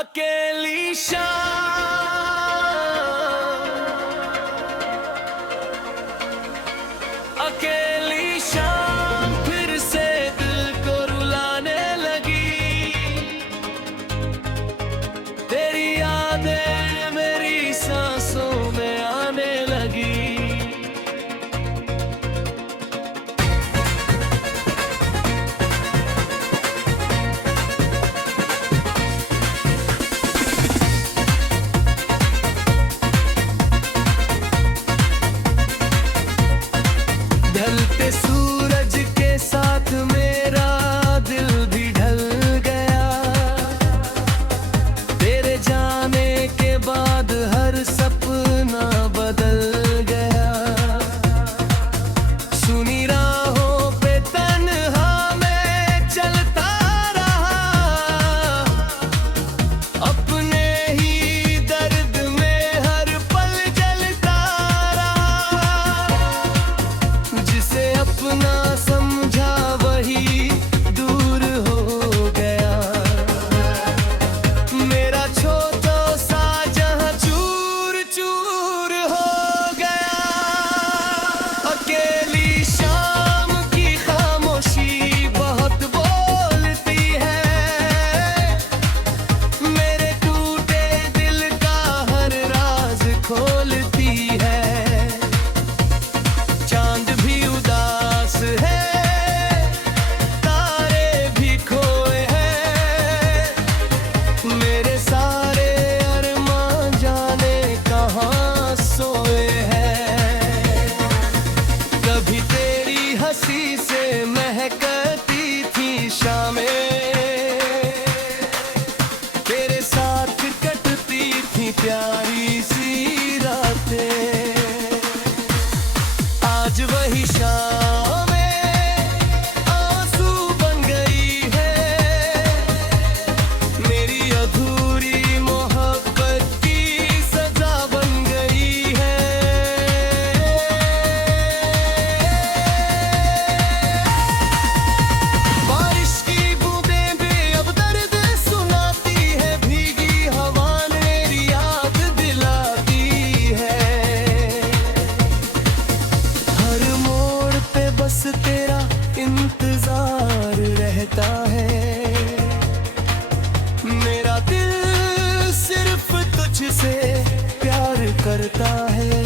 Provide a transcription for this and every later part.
अकेली शाम, अकेली शाम फिर से दिल को रुलाने लगी। तेरी यादें मेरी सांसों में आने लगी। ढलते सूरज के साथ मेरा दिल भी ढल गया। तेरे जाने के बाद हर सपना बदल गया। सुनी राहों पे तन्हा मैं चलता रहा। अपने ही दर्द में हर पल जलता रहा। जिसे अपना समझा वही दूर हो गया। मेरा छोटा सा जहां चूर चूर हो गया। अकेली शाम की खामोशी बहुत बोलती है। मेरे टूटे दिल का हर राज खोलती है। चांद भी उदास है, तारे भी खोए हैं। मेरे सारे अरमां जाने कहाँ सोए हैं। कभी तेरी हंसी से महकती थी शामें। तेरे साथ कटती थी प्यारी सी रातें। आज वही शामें आंसू बन गई है। मेरी अधूरी मोहब्बत की सजा बन गई है। बारिश की बूंदें भी अब दर्द सुनाती है। भीगी हवा मेरी याद दिलाती है। हर मोड़ पे बस तेरा इंतजार रहता है। मेरा दिल सिर्फ तुझसे प्यार करता है।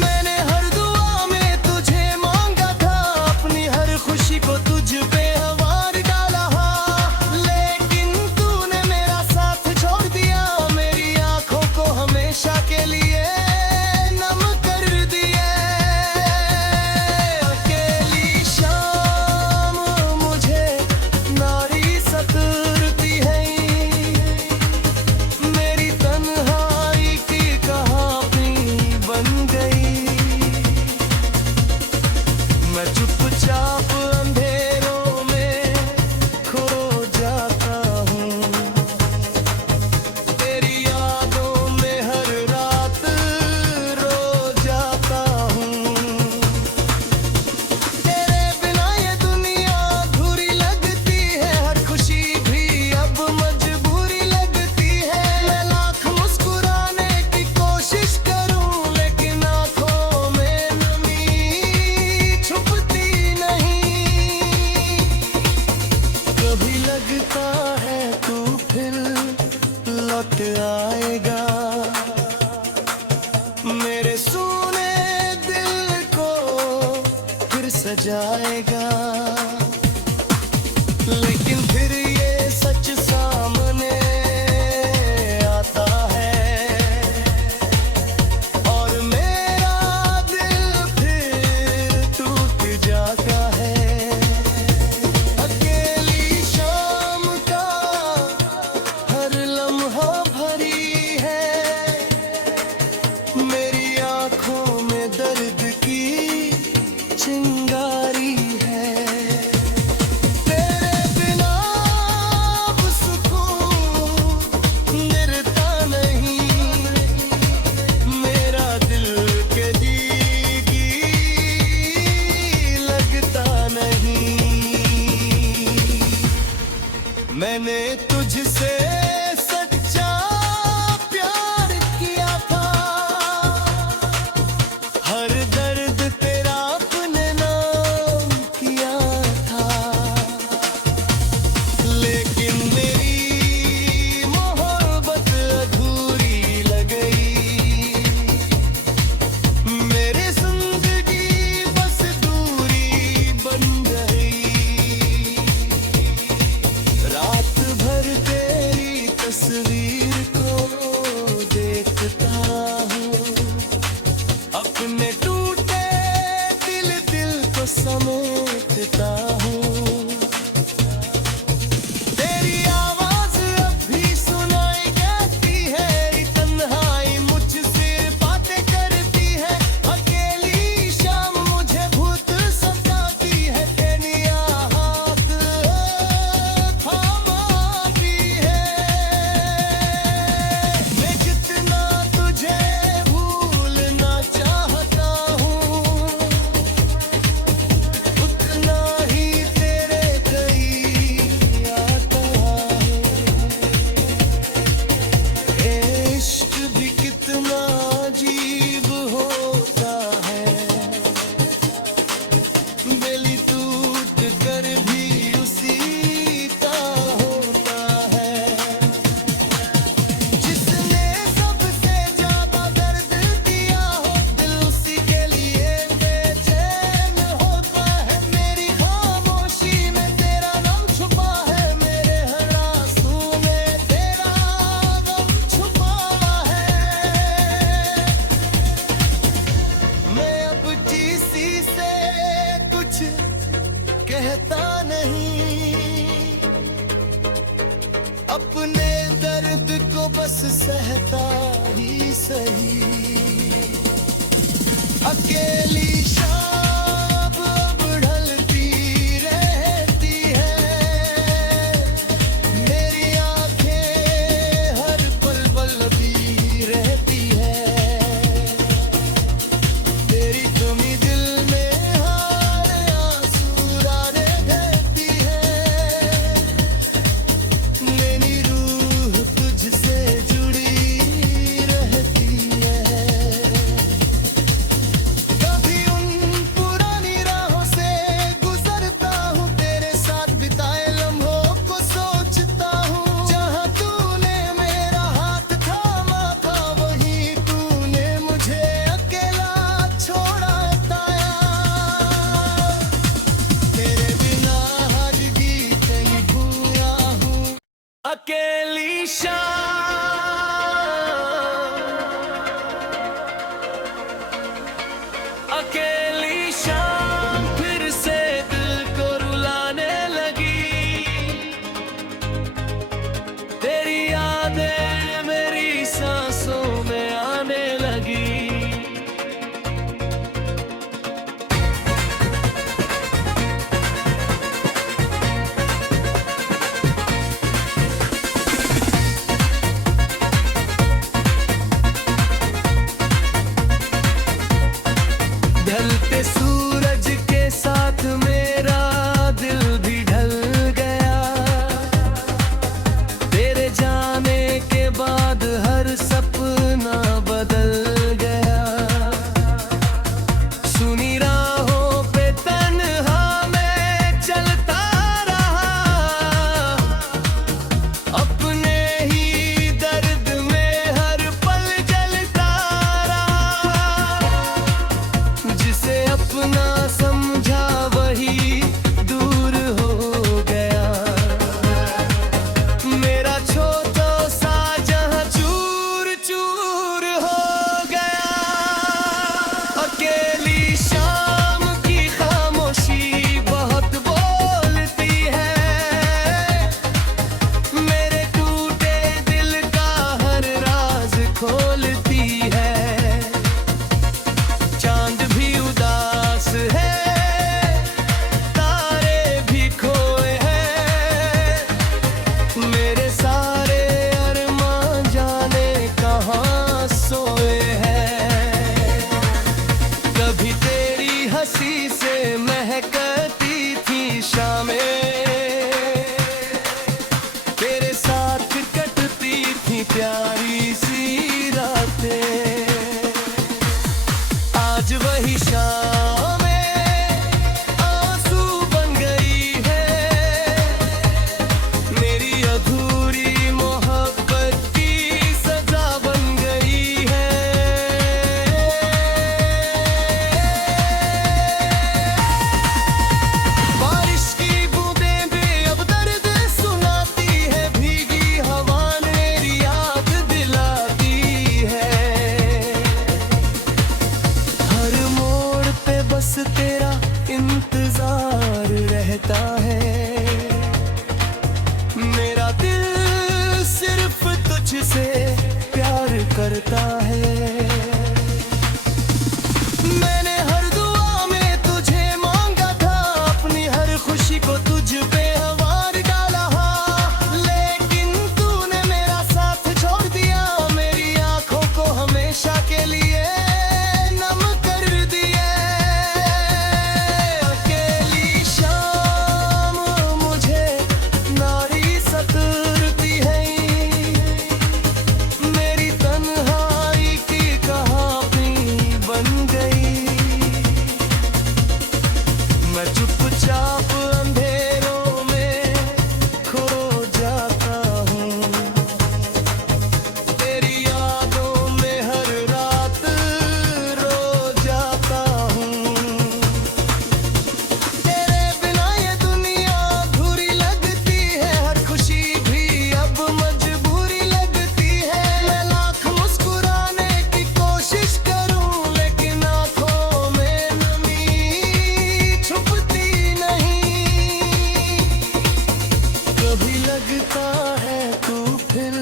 मैंने हर दुआ में तुझे मांगा था। अपनी हर खुशी को तुझ पे हवार डाला। लेकिन तूने मेरा साथ छोड़ दिया। मेरी आंखों को हमेशा के लिए नम कर दिए। अकेली शाम मुझे नारी सताती है। मेरी तन्हाई की कहानी बन गई। मैं चुपचाप अंधेरों में खो जाता हूँ। तेरी यादों में हर रात रो जाता हूँ। तेरे बिना ये दुनिया अधूरी लगती है। हर खुशी भी अब मजबूरी लगती है। मैं लाख मुस्कुराने की कोशिश करूं, लेकिन आंखों में नमी छुपती नहीं। कभी लगता है तू फिर लौट आएगा। मेरे सूने दिल को फिर सजाएगा। लेकिन फिर ये सच सामने आता है। और मेरा दिल फिर टूट जाता है। अकेली शाम का हर लम्हा भरी मैंने तुझसे सच्चा प्यार किया था, हर दर्द तेरा अपने नाम किया था। लेकिन मेरी मोहब्बत अधूरी लग गई, मेरी जिंदगी बस दूरी बन गई। रात भर तेरी तस्वीर को देखता हूँ, अपने टूटे दिल को समेटता हूँ। तेरी आवाज अब भी सुनाई देती है, ये तन्हाई मुझसे बातें करती है। अकेली शाम मुझे भूत सताती है, तेरी हाथ थामाती है। मैं कितना तुझे भूलना चाहता हूँ, उतना ही तेरे करीब आता हूँ। इश्क भी कितना अजीब होता है, बेली टूट कर भी उसी का होता है। जिसने सबसे ज्यादा दर्द दिया हो, दिल उसी के लिए बेचैन होता है। मेरी खामोशी में तेरा नाम छुपा है, मेरे हर आंसू में तेरा गम छुपा है। मैं अब किसी से कुछ कहता नहीं, अपने दर्द को बस सहता ही सही। अकेली शाम अब ढलती रहती है, मेरी आंखें हर पल बलती रहती है। तेरी कमी दिल में हर आंसू लाने देती है, मेरी रूह तुझसे जुड़ी रहती है। कभी उन पुरानी राहों से गुजरता हूँ, तेरे साथ बिताए लम्हों को सोचता हूँ। जहाँ तूने मेरा हाथ थामा था, वहीं तूने मुझे अकेला छोड़ा ताया। तेरे बिना हर गीत नहीं भूला हूँ। अकेली शाम, अकेली शाम फिर से दिल को रुलाने लगी। तेरी यादें मेरी सांसों में आने लगी। प्यारी सी रातें, आज वही शामें आंसू बन गई है, मेरी अधूरी मोहब्बत की सजा बन गई है। बारिश की बूंदें भी अब दर्द सुनाती है, भीगी हवा मेरी याद दिलाती है। हर मोड़ पे बस तेरा इंतजार रहता है, मेरा दिल सिर्फ तुझसे प्यार करता है। मैंने हर दुआ में तुझे मांगा था, अपनी हर खुशी को तुझ पे हवार डाला, लेकिन तूने मेरा साथ छोड़ दिया, मेरी आंखों को हमेशा के लिए नम कर दिया। अकेली शाम मुझे नारी सताती है, मेरी तन्हाई की कहानी बन गई। मैं चुपचाप अंधेरों में खो जाता हूँ, तेरी यादों में हर रात रो जाता हूँ। तेरे बिना ये दुनिया अधूरी लगती है, हर खुशी भी अब मजबूरी लगती है। मैं लाख मुस्कुराने की कोशिश करूं, लेकिन आंखों में नमी छुपती नहीं। कभी लगता है तू फिर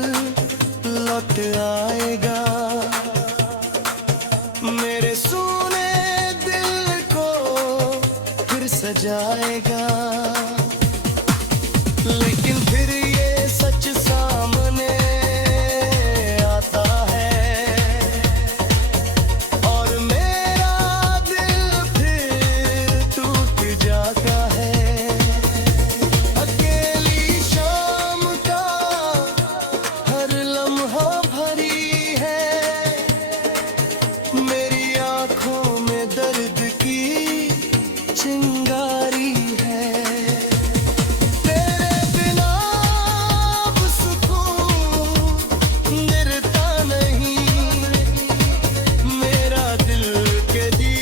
लौट आएगा, मेरे सूने दिल को फिर सजाएगा, लेकिन फिर ये सच सामने आता है, और मेरा दिल फिर टूट जाता है। अकेली शाम का हर लम्हा भरी है, मेरी आंखों में दर्द की चिंगारी है। तेरे बिना अब सुकून मिलता नहीं, मेरा दिल कभी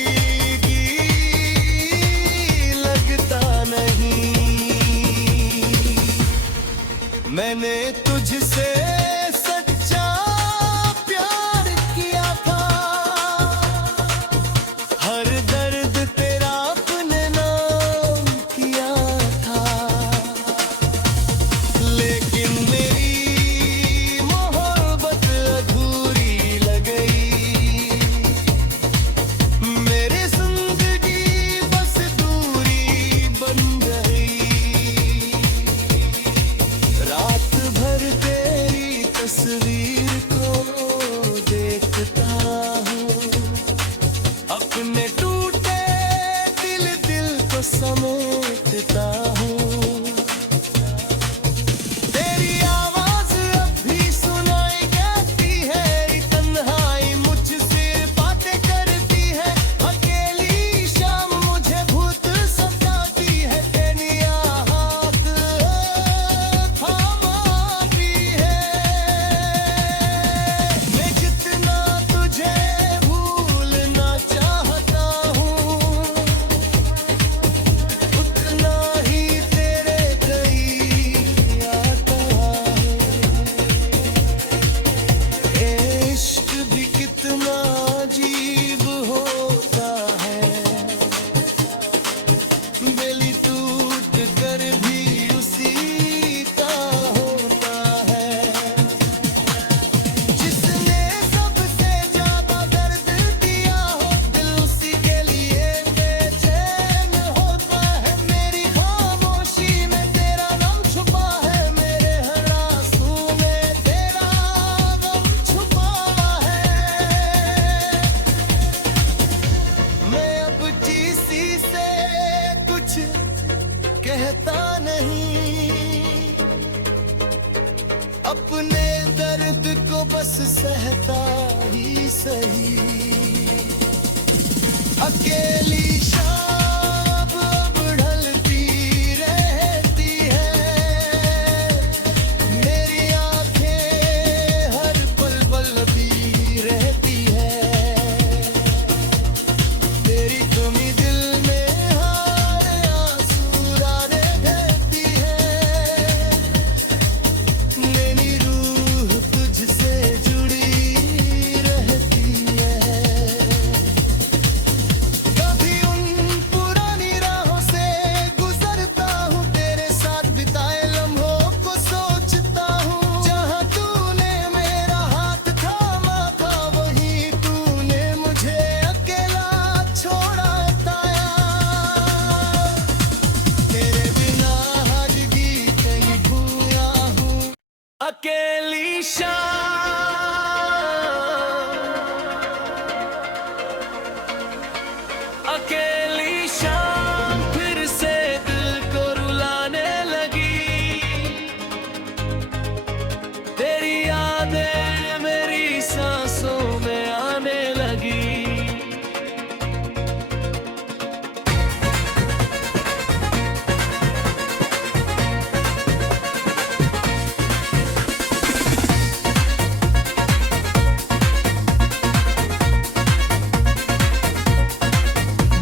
लगता नहीं। मैंने तुझसे सच्चा प्यार किया था, हर दर्द तेरा अपने नाम किया था, लेकिन मेरी मोहब्बत अधूरी लग गई, मेरी जिंदगी बस दूरी बन गई। रात भर तेरी तस्वीर को देखता हूँ, अपने टूटे दिल को समेटता हूँ। तेरी आवाज अब भी सुनाई देती है, ये तन्हाई मुझसे बातें करती है। अकेली शाम मुझे भूत सताती है, तेरी हाथ थामाती है। मैं जितना तुझे भूलना चाहता हूँ, उतना ही तेरे करीब आता है। इश्क भी कितना अजीब होता है, बेली टूट कर भी उसी का होता है। जिसने सबसे ज्यादा दर्द दिया हो, दिल उसी के लिए बेचैन होता है। मेरी खामोशी में तेरा नाम छुपा है, मेरे हर आंसू में तेरा गम छुपा है। मैं अब किसी से कुछ कहता नहीं, अपने दर्द सहता ही सही। अकेली शाम अब ढलती रहती है, मेरी आंखें हर पल बलती रहती है। तेरी कमी दिल में हर आंसू लाने देती है। मेरी रूह तुझसे जुड़ी रहती है। कभी उन पुरानी राहों से गुजरता हूँ, तेरे साथ बिताए लम्हों को सोचता हूँ। जहाँ तूने मेरा हाथ थामा था, वहीं तूने मुझे अकेला छोड़ा ताया। तेरे बिना हर गीत कहीं भूला हूँ। अकेली शाम, अकेली शाम फिर से दिल को रुलाने लगी। तेरी यादें मेरी सांसों में आने लगी।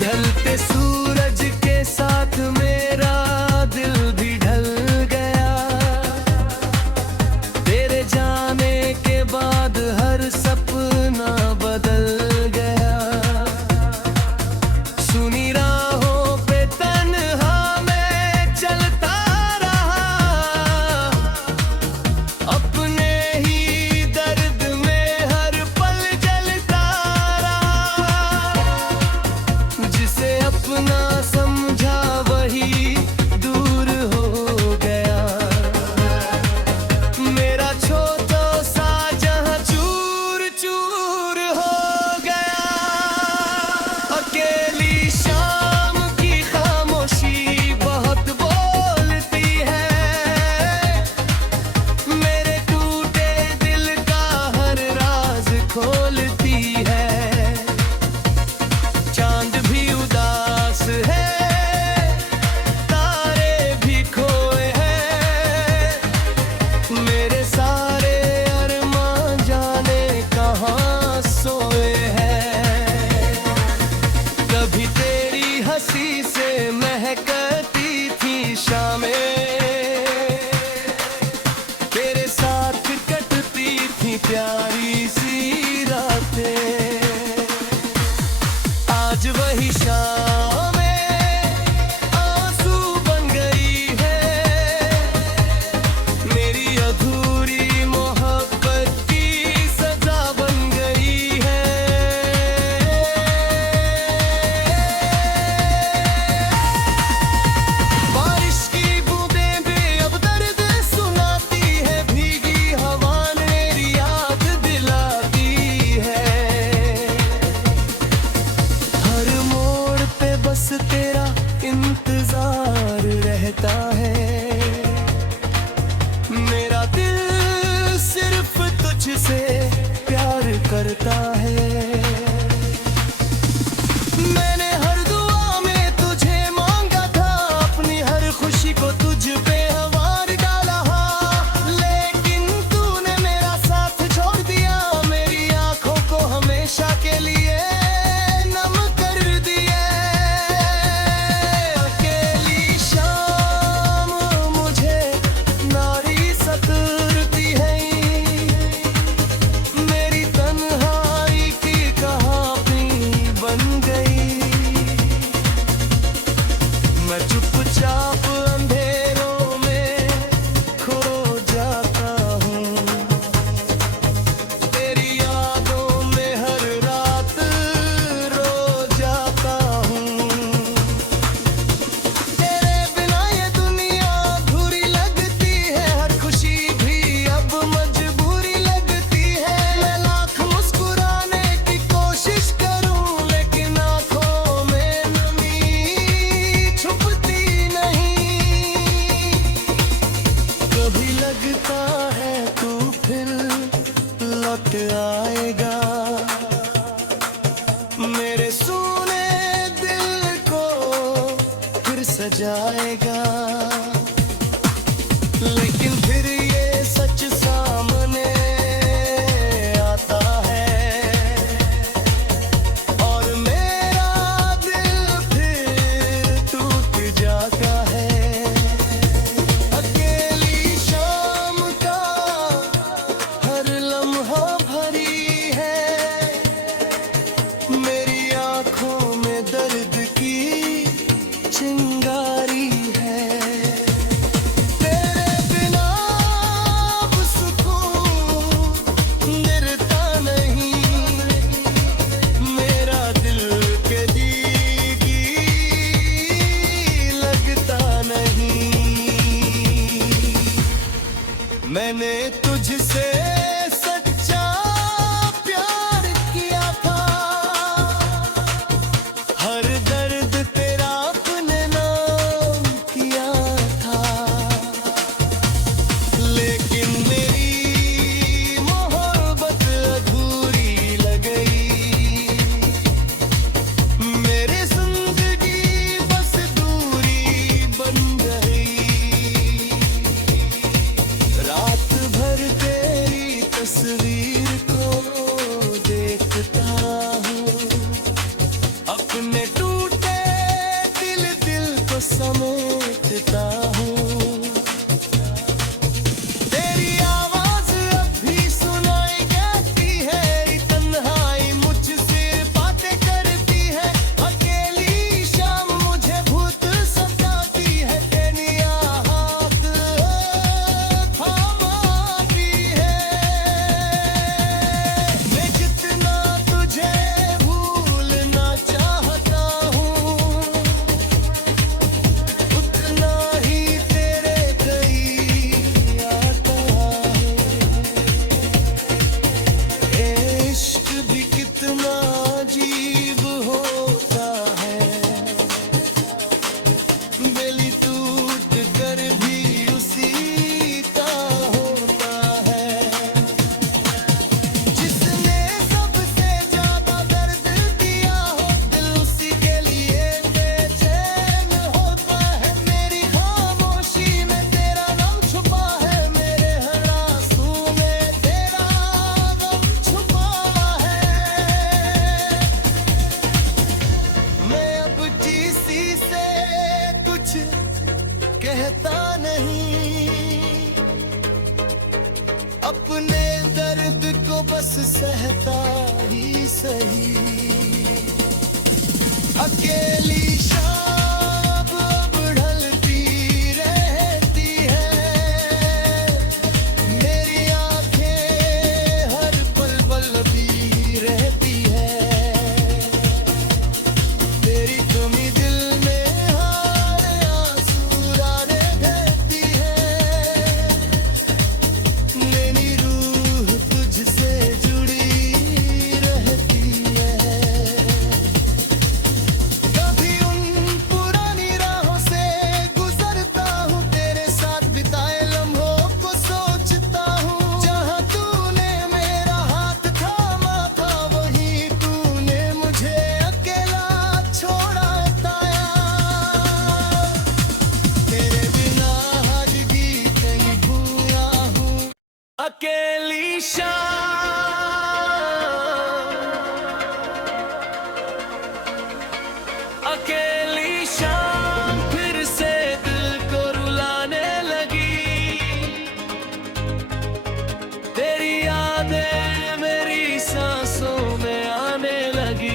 ढलते सूरज के साथ मेरा दिल भी ढल गया। तेरे जाने के बाद हर सपना बदल गया। सुनी राहों पे तन्हा मैं चलता रहा, अपने ही दर्द में हर पल जलता रहा। जिसे अपना समझा वही दूर हो गया। मेरा छोटा सा जहां चूर चूर हो गया। अकेली शाम की खामोशी बहुत बोलती है। मेरे टूटे दिल का हर राज खोलती है। चांद भी उदास है, तारे भी खोए हैं। मेरे सारे अरमान जाने कहाँ सोए हैं। कभी तेरी हंसी से महकती थी शामें, तेरे साथ कटती थी प्यारी सी रातें। आज वही शामें आंसू बन गई है। मेरी अधूरी मोहब्बत की सजा बन गई है। बारिश की बूंदें भी अब दर्द सुनाती है। भीगी हवा ने मेरी याद आएगा, मेरे सूने दिल को फिर सजाएगा। लेकिन फिर ये सच सामने आता है और मेरा दिल फिर टूट जाता है। अकेली शाम का हर लम्हा भरी है, मेरी आंखों में दर्द की चिंगारी है। तेरे बिना अब सुकून मिलता नहीं, मेरा दिल कभी लगता नहीं। मैंने तुझसे सच्चा प्यार किया था, हर दर्द तेरा अपने नाम किया था। लेकिन मेरी मोहब्बत अधूरी लग गई, मेरी जिंदगी बस दूरी बन गई। रात भर तेरी तस्वीर को देखता हूँ, अपने टूटे दिल को समेटता हूँ। तेरी आवाज अब भी सुनाई देती है, ये तन्हाई मुझसे बातें करती है। अकेली शाम मुझे भूत सताती है, तेरी हाथ थामाती है। मैं जितना तुझे भूलना चाहता हूँ, उतना ही तेरे करीब आता हूँ। इश्क भी कितना अजीब होता है, बेली टूट कर भी उसी का होता है। जिसने सबसे ज्यादा दर्द दिया हो, दिल उसी के लिए बेचैन होता है। मेरी खामोशी में तेरा नाम छुपा है, मेरे हर आंसू में तेरा गम छुपा है। मैं अब किसी से कुछ कहता नहीं, अपने दर्द को बस सहता ही सही। अकेली शाम अब ढलती रहती है, मेरी आंखें हर पल बलती रहती है। तेरी कमी दिल में हर आंसू लाने देती है, मेरी रूह तुझसे जुड़ी रहती है। कभी उन पुरानी राहों से गुजरता हूँ, तेरे साथ बिताए लम्हों को सोचता हूँ। जहाँ तूने मेरा हाथ थामा था, वहीं तूने मुझे अकेला छोड़ा ताया। तेरे बिना हर गीत नहीं भूला हूँ। अकेली शाम, अकेली शाम फिर से दिल को रुलाने लगी। तेरी यादें मेरी सांसों में आने लगी।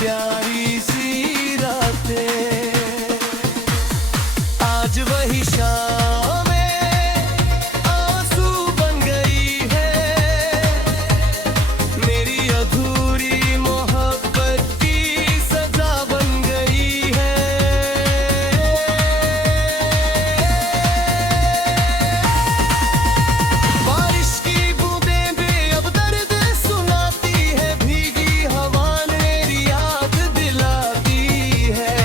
प्यारी सी रातें, आज वही शामें आंसू बन गई है, मेरी अधूरी मोहब्बत की सजा बन गई है। बारिश की बूंदें भी अब दर्द सुनाती है, भीगी हवा मेरी याद दिलाती है।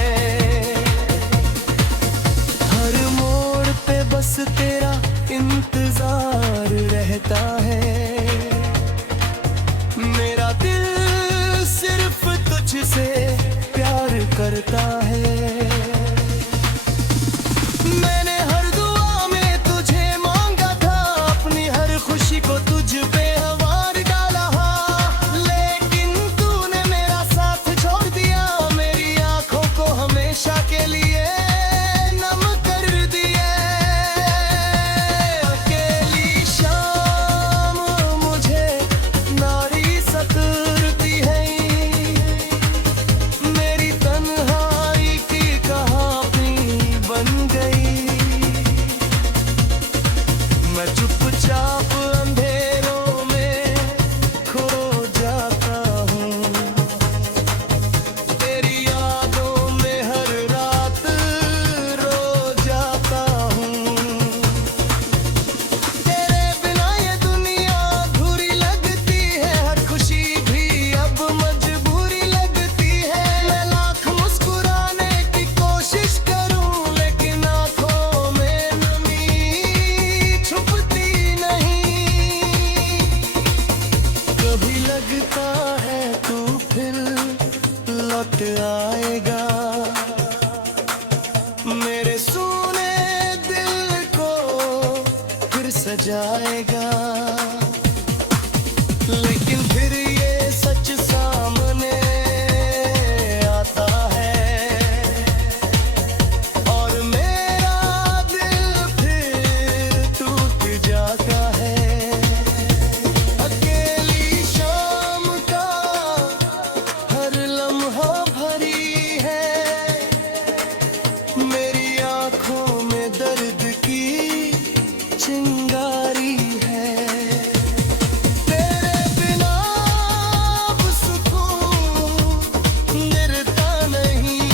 हर मोड़ पे बस तेरा इंतजार रहता है, मेरा दिल सिर्फ तुझसे प्यार करता है। मैंने हर दुआ में तुझे मांगा था, अपनी हर खुशी को तुझ पे हवार डाला, लेकिन तूने मेरा साथ छोड़ दिया, मेरी आंखों को हमेशा के लिए नम कर दिया। अकेली शाम मुझे नारी सताती है, मेरी तन्हाई की कहानी बन गई। मैं चुपचाप अंधेरों में खो जाता हूँ, तेरी यादों में हर रात रो जाता हूँ। तेरे बिना ये दुनिया अधूरी लगती है, हर खुशी भी अब मजबूरी लगती है। मैं लाख मुस्कुराने की कोशिश करूं, लेकिन आंखों में नमी छुपती नहीं। कभी लगता है तू फिर लौट आएगा, मेरे सूने दिल को फिर सजाएगा, लेकिन फिर ये सच सामने आता है, और मेरा दिल फिर टूट जाता है। अकेली शाम का हर लम्हा भरी है, मेरी आंखों में दर्द की चिंगारी है। तेरे बिना अब सुकून मिलता नहीं,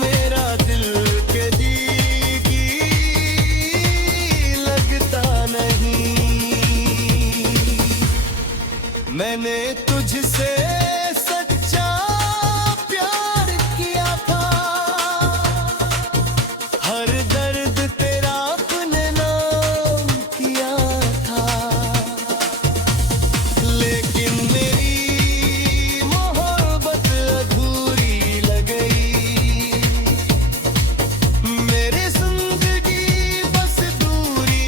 मेरा दिल कभी लगता नहीं। मैंने तुझसे सच्चा प्यार किया था, हर दर्द तेरा अपने नाम किया था, लेकिन मेरी मोहब्बत अधूरी लग गई, मेरी जिंदगी बस दूरी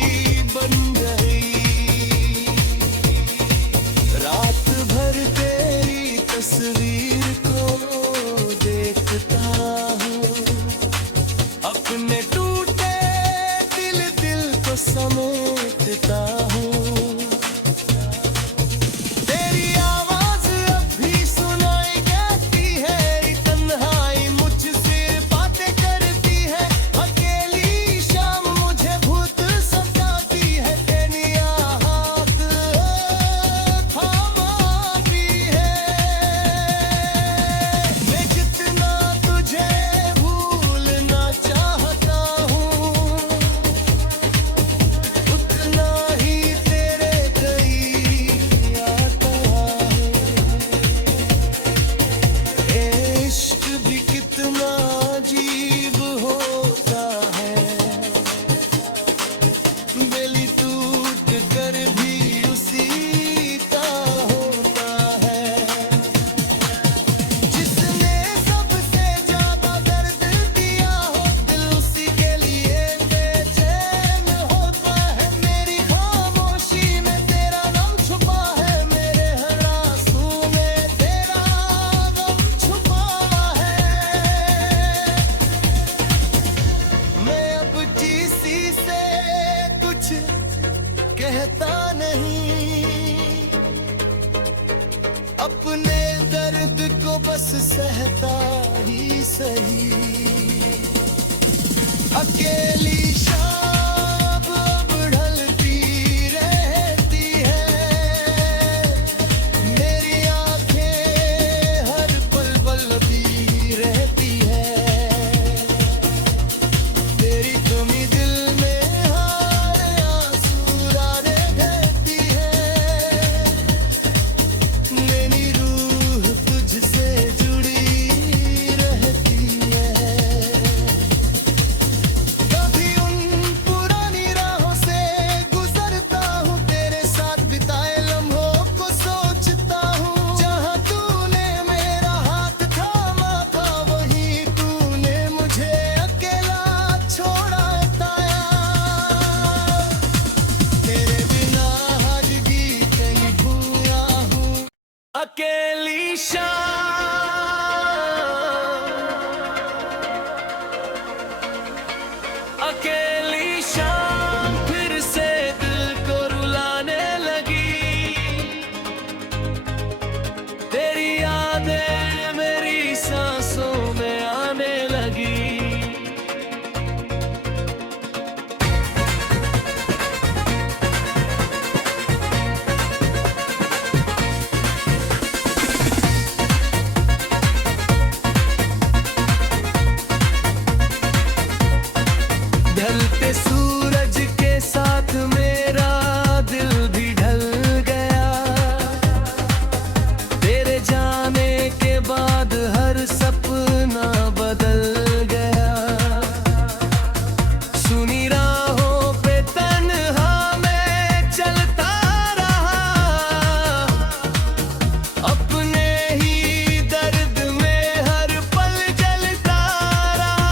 बन गई। रात भर तेरी तस्वीर को देखता हूँ, अपने टूटे दिल को समेटता हूँ। तेरी आवाज अब भी सुनाई देती है, तन्हाई मुझसे बातें करती है। अकेली शाम मुझे भूत सताती है, तेरी हाथ थामाती है। मैं जितना तुझे भूलना चाहता हूँ, उतना ही तेरे करीब आता है। इश्क भी कितना अजीब होता है, बेली टूट कर भी उसी का होता है। जिसने सबसे ज्यादा दर्द दिया हो, दिल उसी के लिए बेचैन होता है। मेरी खामोशी में तेरा नाम छुपा है, मेरे हर आंसू में तेरा गम छुपा है। मैं अब किसी से कुछ कहता नहीं, अपने दर्द बस सहता ही सही। अकेली शाम अब ढलती रहती है, मेरी आंखें हर पल बलती रहती है। तेरी कमी दिल में हार आंसू डाले रहती है, मेरी रूह तुझसे जुड़ी रहती है। कभी उन पुरानी राहों से गुजरता हूँ, तेरे साथ बिताए लम्हों को सोचता हूँ। जहाँ तूने मेरा हाथ थामा था, वहीं तूने मुझे अकेला छोड़ा ताया। तेरे बिना हर गीत नहीं भूला हूँ। अकेली शाम, अकेली शाम फिर से दिल को रुलाने लगी। तेरी यादें मेरी सांसों में आने लगी। ढलते सूरज के साथ मेरा दिल भी ढल गया। तेरे जाने के बाद हर सपना बदल गया। सुनी राहों पे तन्हा मैं चलता रहा, अपने ही दर्द में हर पल जलता रहा।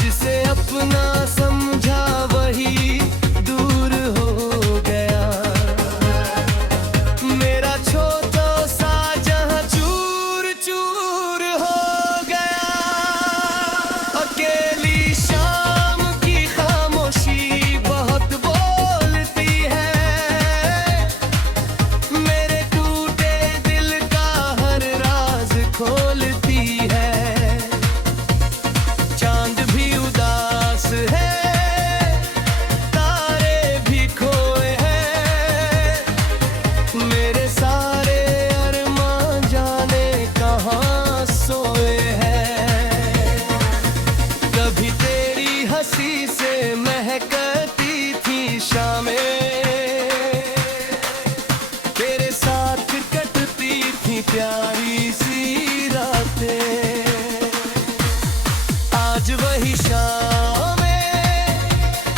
जिसे अपना समझा वही दूर हो गया। मेरा छोटा सा जहां चूर चूर हो गया। अकेली शाम की खामोशी बहुत बोलती है, मेरे टूटे दिल का हर राज खोलती है। चांद भी उदास है, तारे भी खोए हैं, मेरे सारे अरमान जाने कहाँ सोए हैं। कभी तेरी हंसी से महकती थी शामें, तेरे साथ कटती थी प्यारी सी रातें। आज वही शामें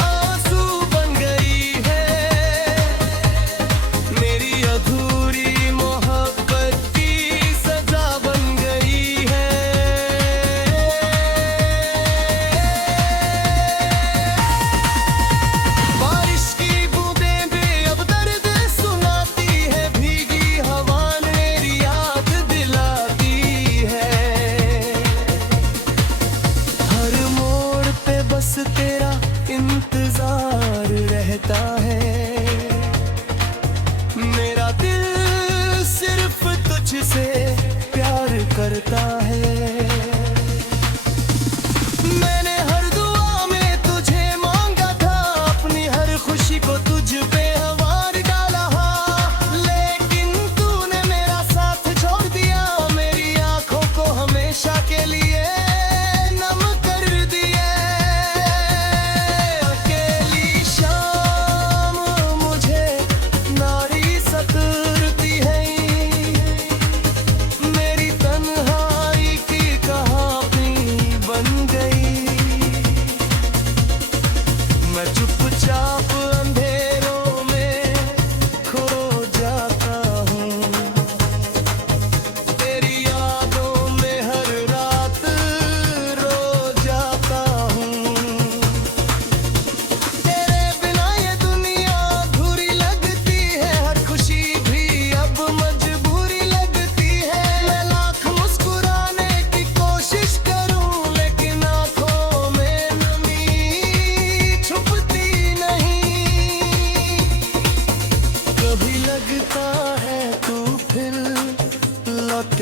आंसू बन गई है, मेरी अधूरी मोहब्बत की सजा बन गई है। बारिश की बूंदें भी अब दर्द सुनाती है, भीगी हवा मेरी याद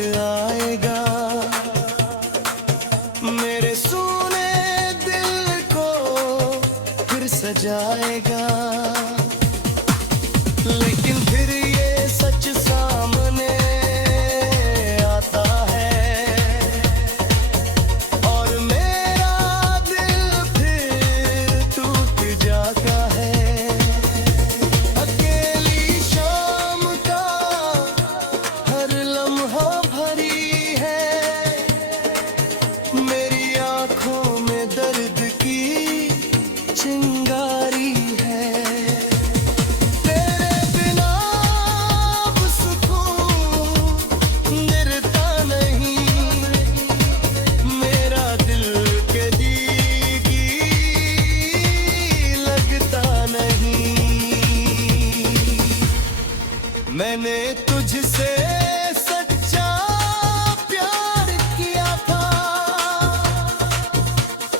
आएगा, मेरे सूने दिल को फिर सजाएगा। लेकिन फिर ये सच सामने आता है और मेरा दिल फिर टूट जाता है। अकेली शाम का हर लम्हा भरी है, मेरी आंखों में दर्द की चिंगारी है। तेरे बिना अब सुकून मिलता नहीं, मेरा दिल कभी लगता नहीं। मैंने तुझसे सच्चा प्यार किया था,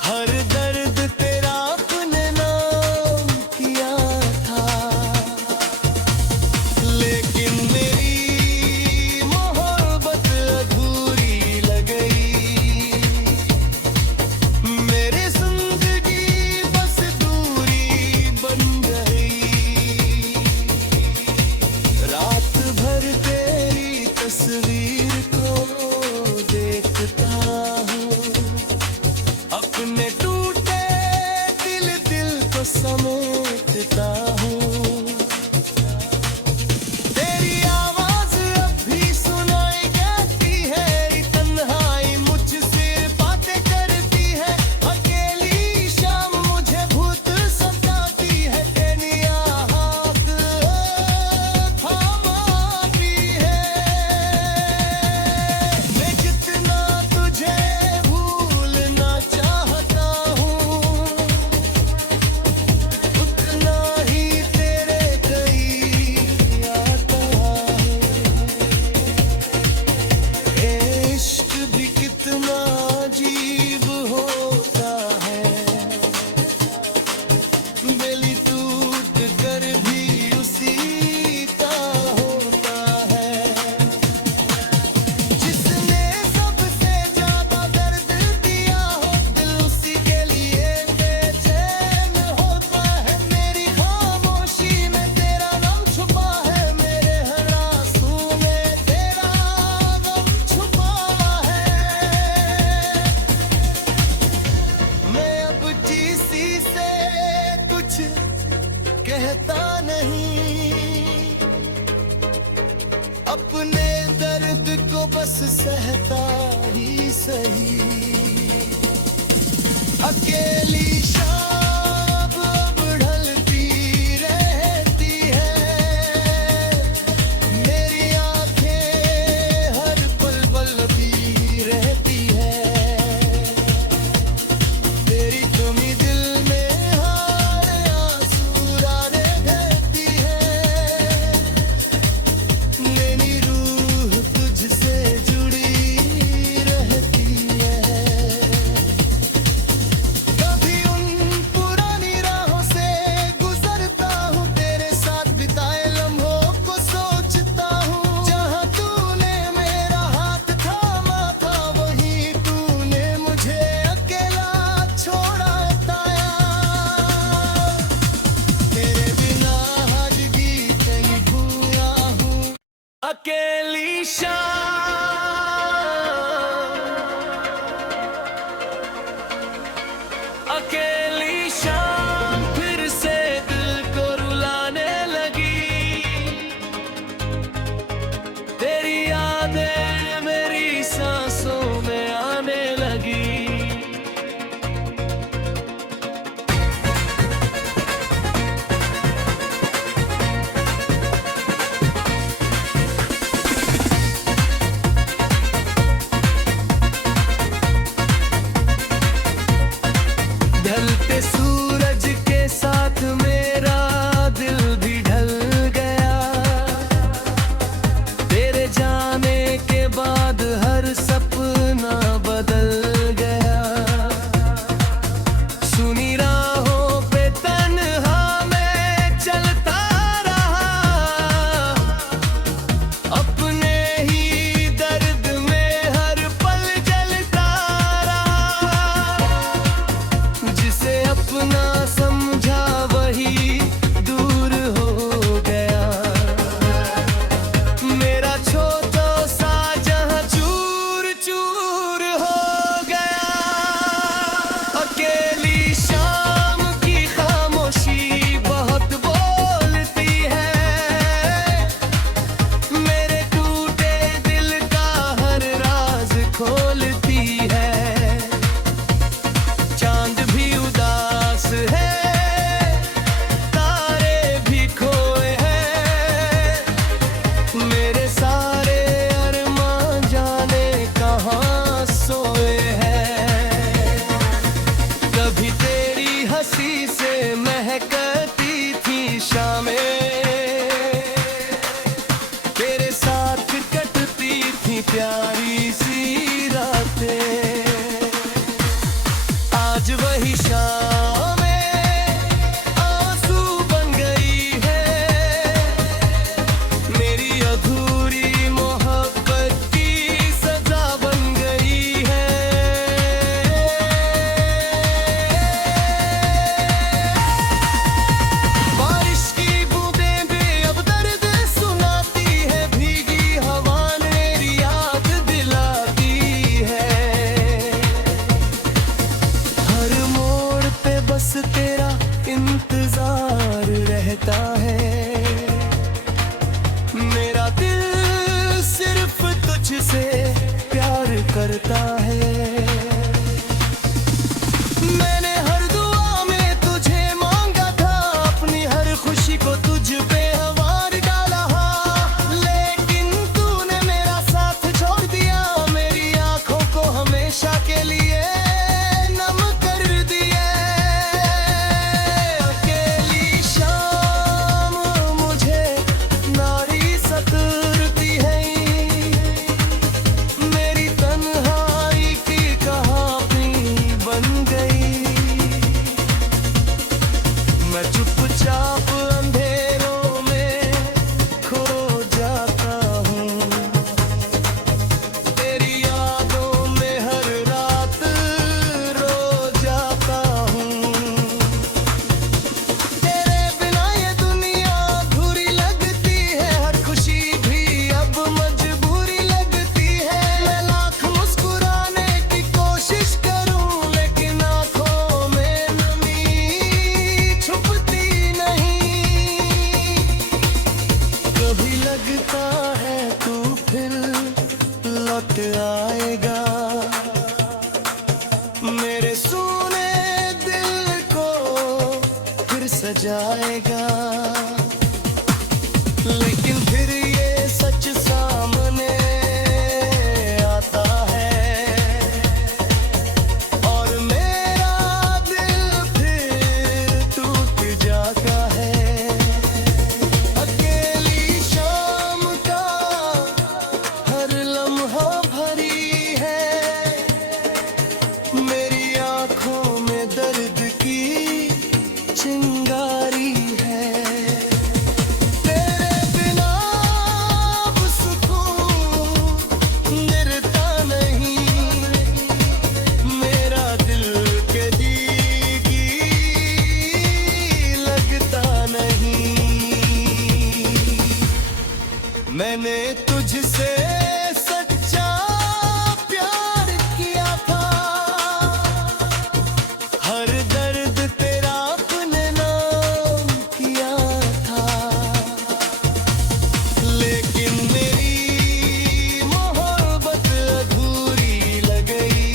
हर दर्द तेरा अपने नाम किया था। लेकिन मेरी मोहब्बत अधूरी लग गई, मेरी जिंदगी बस दूरी बन गई। रात भर तेरी तस्वीर को देखता हूँ, अपने टूटे दिल को समेटता हूँ। तेरी आवाज अब भी सुनाई देती है, ये तन्हाई मुझसे बातें करती है। अकेली शाम मुझे भूत सताती है, तेरी आहट थामाती है। मैं जितना तुझे भूलना चाहता हूँ, उतना ही तेरे करीब आता हूँ। इश्क भी कितना अजीब होता है, बेली टूट कर भी उसी का होता है। जिसने सबसे ज्यादा दर्द दिया हो, दिल उसी के लिए बेचैन होता है। मेरी खामोशी में तेरा नाम छुपा है, मेरे हर आंसू में तेरा गम छुपा है। मैं अब किसी से कुछ कहता नहीं, अपने दर्द को बस सहता ही सही। अकेली शाम अब ढलती रहती है, मेरी आंखें हर पल बलती रहती है। तेरी कमी दिल में हर आंसू डाले देती है, मेरी रूह तुझसे जुड़ी रहती है। कभी उन पुरानी राहों से गुजरता हूँ, तेरे साथ बिताए लम्हों को सोचता हूँ। जहाँ तूने मेरा हाथ थामा था, वहीं तूने मुझे अकेला छोड़ा ताया। तेरे बिना हर गीत नहीं भूला हूँ। अकेली शाम, अकेली शाम फिर से दिल को रुलाने लगी। तेरी यादें मेरी सांसों में आने लगी। प्यारी सी रातें, आज वही शामें आंसू बन गई है, मेरी अधूरी मोहब्बत की सजा बन गई है। बारिश की बूंदें भी अब दर्द सुनाती है, भीगी हवा मेरी याद दिलाती है। हर मोड़ पे बस तेरा इंतजार रहता है, मेरा दिल सिर्फ तुझसे प्यार करता है। मैंने हर दुआ में तुझे मांगा था, अपनी हर खुशी को तुझ पे हवार डाला, लेकिन तूने मेरा साथ छोड़ दिया, मेरी आंखों को हमेशा के लिए नम कर दिया। अकेली शाम मुझे नारी सताती है, मेरी तन्हाई की कहानी बन गई। मैं चुपचाप अंधेरों में खो जाता हूँ, तेरी यादों में हर रात रो जाता हूँ। तेरे बिना ये दुनिया अधूरी लगती है, हर खुशी भी अब मजबूरी लगती है। मैं लाख मुस्कुराने की कोशिश करूं, लेकिन आंखों में नमी छुपती नहीं। कभी लगता है तू फिर लौट आएगा, मेरे सूने दिल को फिर सजाएगा, लेकिन फिर ये सच सामने आता है, और मेरा दिल फिर टूट जाता है। अकेली शाम का हर लम्हा भरी है, मेरी आंखों में दर्द की चिंगारी है। तेरे बिना अब सुकून मिलता नहीं, मेरा दिल कभी लगता नहीं। मैंने तुझसे सच्चा प्यार किया था, हर दर्द तेरा अपने नाम किया था, लेकिन मेरी मोहब्बत अधूरी लग गई,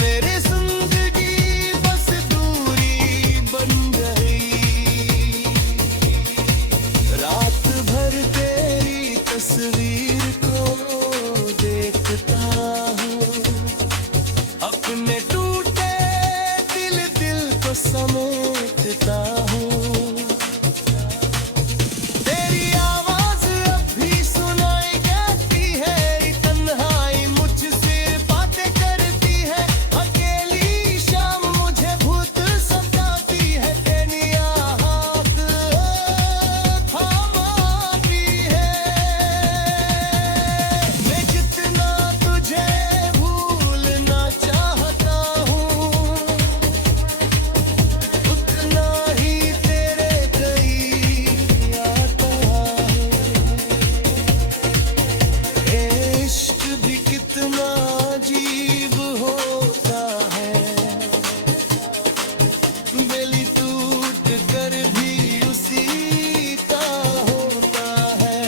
मेरी जिंदगी बस दूरी बन गई। रात भर तेरी तस्वीर को देखता हूँ, अपने टूटे दिल को समेटता हूँ। तेरी आवाज अब भी सुनाई देती है, ये तन्हाई मुझसे बातें करती है। अकेली शाम मुझे भूत सताती है, तेरी हाथ थामाती है। मैं जितना तुझे भूलना चाहता हूँ, उतना ही तेरे करीब आता है। इश्क भी कितना अजीब होता है, बेली टूट कर भी उसी का होता है।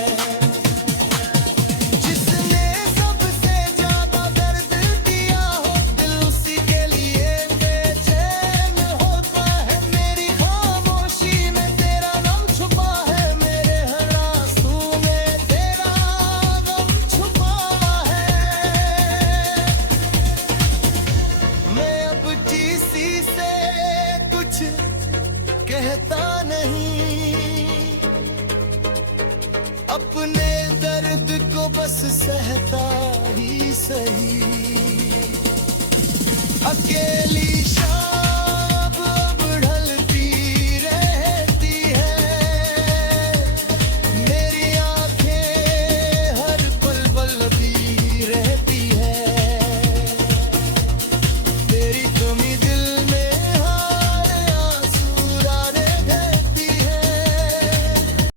जिसने सबसे ज्यादा दर्द दिया हो, दिल उसी के लिए बेचैन होता है। मेरी खामोशी में तेरा नाम छुपा है, मेरे हर आंसू में तेरा गम छुपा है। मैं अब किसी से कुछ कहता नहीं, अपने दर्द बस सहता ही सही।